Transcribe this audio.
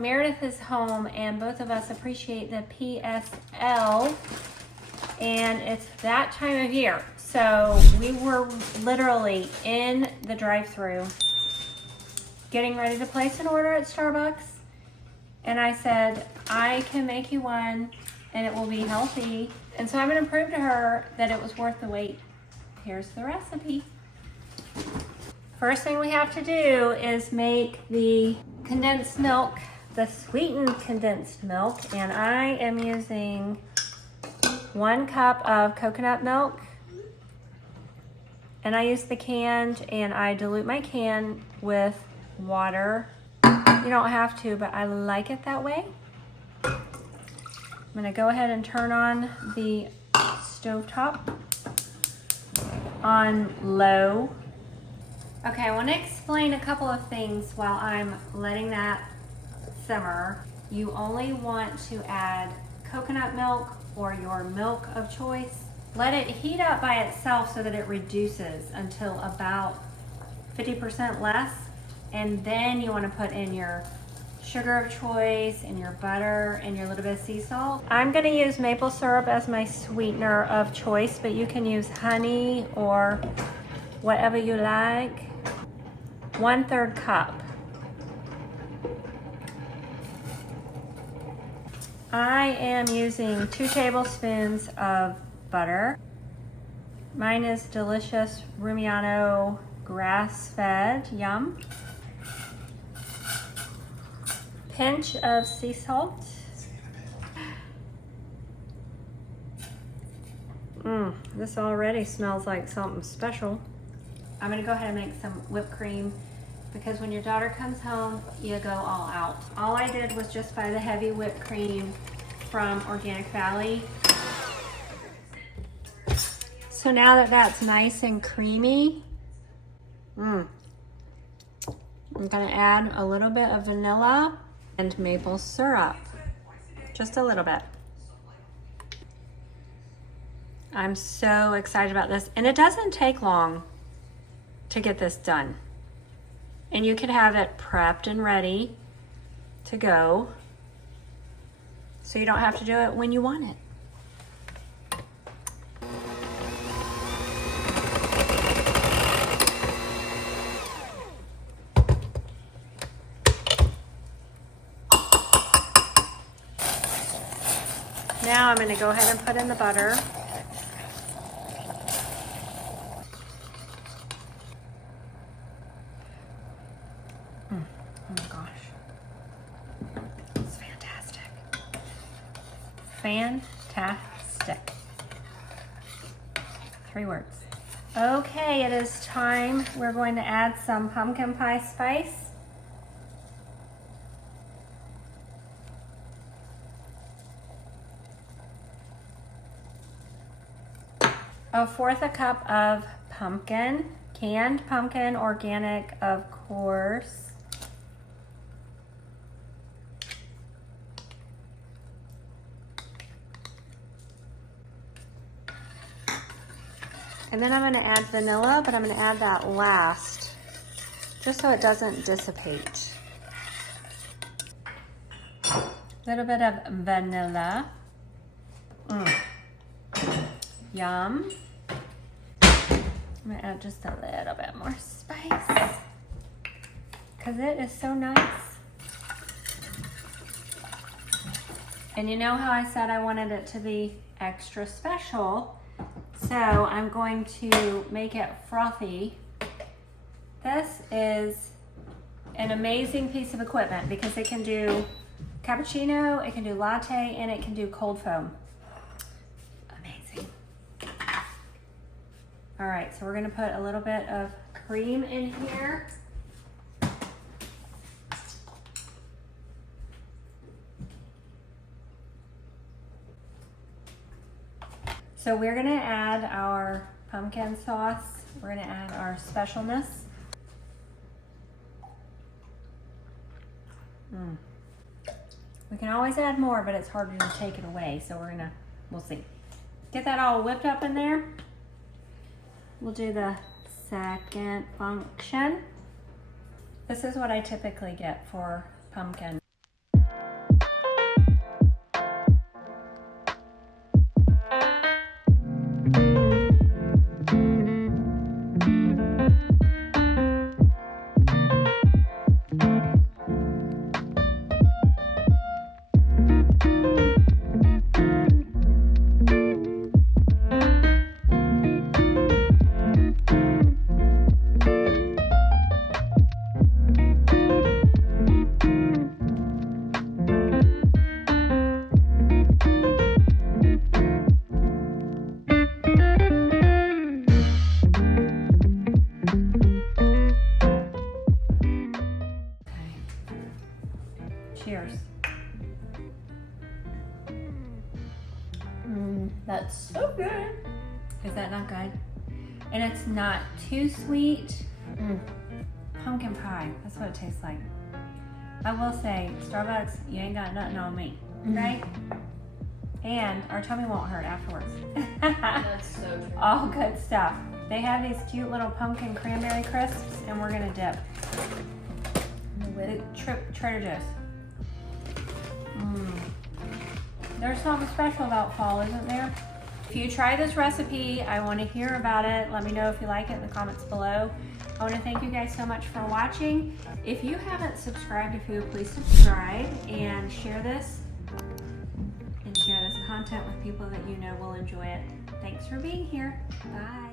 Meredith is home and both of us appreciate the PSL, and it's that time of year. So we were literally in the drive-thru getting ready to place an order at Starbucks. And I said, I can make you one and it will be healthy. And so I'm gonna prove to her that it was worth the wait. Here's the recipe. First thing we have to do is make the condensed milk, the sweetened condensed milk, and I am using 1 cup of coconut milk, and I use the canned, and I dilute my can with water. You don't have to, but I like it that way. I'm gonna go ahead and turn on the stovetop on low. Okay, I want to explain a couple of things while I'm letting that simmer. You only want to add coconut milk or your milk of choice. Let it heat up by itself so that it reduces until about 50% less, and then you want to put in your sugar of choice and your butter and your little bit of sea salt. I'm going to use maple syrup as my sweetener of choice, but you can use honey or whatever you like. 1/3 cup. I am using 2 tablespoons of butter. Mine is delicious Rumiano grass-fed, yum. Pinch of sea salt. This already smells like something special. I'm gonna go ahead and make some whipped cream because when your daughter comes home, you go all out. All I did was just buy the heavy whipped cream from Organic Valley. So now that that's nice and creamy, I'm gonna add a little bit of vanilla and maple syrup, just a little bit. I'm so excited about this, and it doesn't take long to get this done. And you can have it prepped and ready to go, so you don't have to do it when you want it. Now I'm going to go ahead and put in the butter. Oh my gosh. It's fantastic. Fantastic. 3 words. Okay, it is time. We're going to add some pumpkin pie spice. A 1/4 cup of pumpkin, canned pumpkin, organic, of course. And then I'm going to add vanilla, but I'm going to add that last, just so it doesn't dissipate. A little bit of vanilla. Yum. I'm going to add just a little bit more spice because it is so nice. And you know how I said I wanted it to be extra special? So I'm going to make it frothy. This is an amazing piece of equipment because it can do cappuccino, it can do latte, and it can do cold foam. Amazing. All right, so we're gonna put a little bit of cream in here. So we're gonna add our pumpkin sauce. We're gonna add our specialness. We can always add more, but it's harder to take it away. So we'll see. Get that all whipped up in there. We'll do the second function. This is what I typically get for pumpkin. Cheers. That's so good. Is that not good? And it's not too sweet. Pumpkin pie, that's what it tastes like. I will say, Starbucks, you ain't got nothing on me, right? And our tummy won't hurt afterwards. That's so true. All good stuff. They have these cute little pumpkin cranberry crisps, and we're gonna dip. Trader Joe's. There's something special about fall, isn't there? If you try this recipe, I want to hear about it. Let me know if you like it in the comments below. I want to thank you guys so much for watching. If you haven't subscribed, if you would please subscribe and share this content with people that you know will enjoy it. Thanks for being here. Bye.